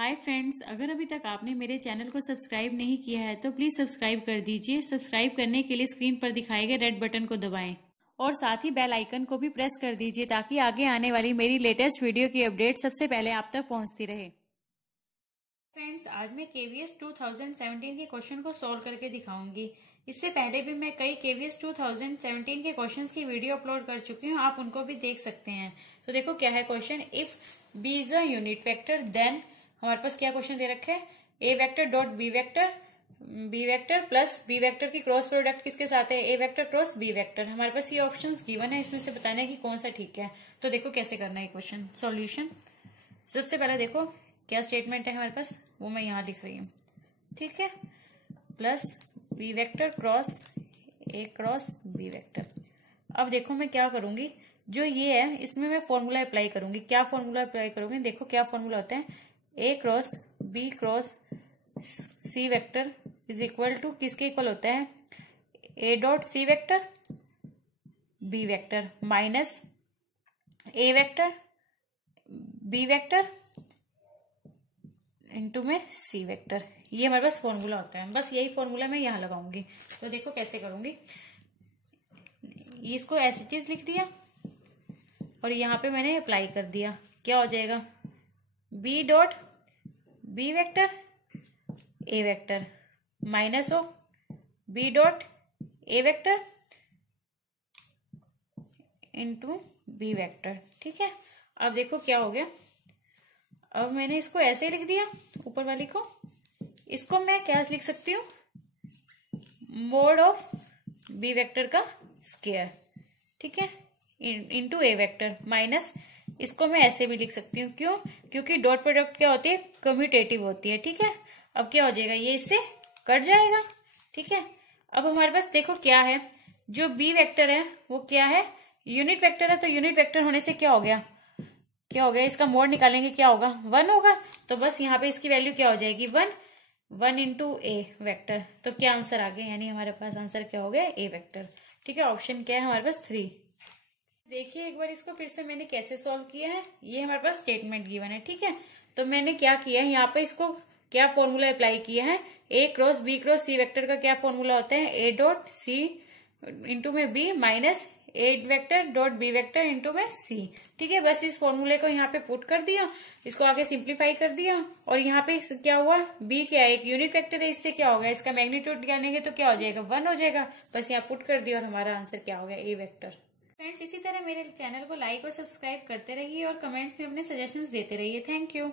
Hi friends, अगर अभी तक आपने मेरे चैनल को सब्सक्राइब नहीं किया है तो प्लीज़ सब्सक्राइब कर दीजिए। सब्सक्राइब करने के लिए स्क्रीन पर दिखाए गए रेड बटन को दबाएं और साथ ही बेल आइकन को भी प्रेस कर दीजिए ताकि आगे आने वाली मेरी लेटेस्ट वीडियो की अपडेट सबसे पहले आप तक पहुंचती रहे। फ्रेंड्स, आज मैं केवीएस 2017 के क्वेश्चन को सॉल्व करके दिखाऊंगी। इससे पहले भी मैं कई केवीएस 2017 के क्वेश्चंस की वीडियो अपलोड कर चुकी हूँ, आप उनको भी देख सकते हैं। तो देखो क्या है question. If B is a unit vector then हमारे पास क्या क्वेश्चन दे रखे है, A vector dot B vector plus B vector की क्रॉस प्रोडक्ट किसके साथ है, A vector cross B vector. हमारे पास ये ऑप्शंस गिवन है, इसमें से बताना है कि कौन सा ठीक है। तो देखो कैसे करना है क्वेश्चन सॉल्यूशन। सबसे पहले देखो क्या स्टेटमेंट है हमारे पास, वो मैं यहाँ लिख रही हूँ, ठीक है। Plus B vector cross A cross B vector. अब देखो मैं क्या करूंगी, जो ये है इसमें मैं फॉर्मूला अप्लाई करूंगी। क्या फॉर्मूला अप्लाई करूंगी, देखो क्या फॉर्मूला होता है, A cross C vector is equal to किसके इक्वल होता है, A dot C vector B vector minus A vector B vector into में सी वेक्टर। ये हमारे पास फॉर्मूला होता है, बस यही फॉर्मूला मैं यहां लगाऊंगी। तो देखो कैसे करूंगी, इसको एज इट इज लिख दिया और यहां पे मैंने अप्लाई कर दिया। क्या हो जाएगा, B dot B vector A vector minus of B dot A vector into B vector, ठीक है। अब देखो क्या हो गया, अब मैंने इसको ऐसे ही लिख दिया ऊपर वाली को। इसको मैं क्या लिख सकती हूँ, मोड ऑफ बी वेक्टर का स्क्वायर, ठीक है, इनटू ए वेक्टर माइनस इसको मैं ऐसे भी लिख सकती हूँ। क्यों, क्योंकि डॉट प्रोडक्ट क्या होती है, कम्यूटेटिव होती है, ठीक है। अब क्या हो जाएगा, ये इससे कट जाएगा, ठीक है। अब हमारे पास देखो क्या है, जो बी वेक्टर है वो क्या है, यूनिट वेक्टर है। तो यूनिट वेक्टर होने से क्या हो गया, इसका मोड निकालेंगे, क्या होगा, 1 होगा। तो बस यहाँ पे इसकी वैल्यू क्या हो जाएगी, 1 इंटू ए वेक्टर। तो क्या आंसर आ गया, यानी हमारे पास आंसर क्या हो गया, ए वेक्टर, ठीक है। ऑप्शन क्या है हमारे पास 3। देखिए एक बार इसको फिर से मैंने कैसे सॉल्व किया है। ये हमारे पास स्टेटमेंट गिवन है, ठीक है। तो मैंने क्या किया है, यहाँ पे इसको क्या फॉर्मूला अप्लाई किया है, ए क्रॉस सी वेक्टर का क्या फॉर्मूला होता है, ए डॉट सी इंटू में B minus A vector dot B vector into में सी, ठीक है। बस इस फॉर्मूले को यहाँ पे पुट कर दिया, इसको आगे सिंप्लीफाई कर दिया और यहाँ पे क्या हुआ, बी क्या है, एक यूनिट वेक्टर है, इससे क्या होगा, इसका मैग्नीट्यूड जानेंगे तो क्या हो जाएगा, 1 हो जाएगा। बस यहाँ पुट कर दिया और हमारा आंसर क्या हो गया, ए वेक्टर। फ्रेंड्स, इसी तरह मेरे चैनल को लाइक और सब्सक्राइब करते रहिए और कमेंट्स में अपने सजेशंस देते रहिए। Thank you.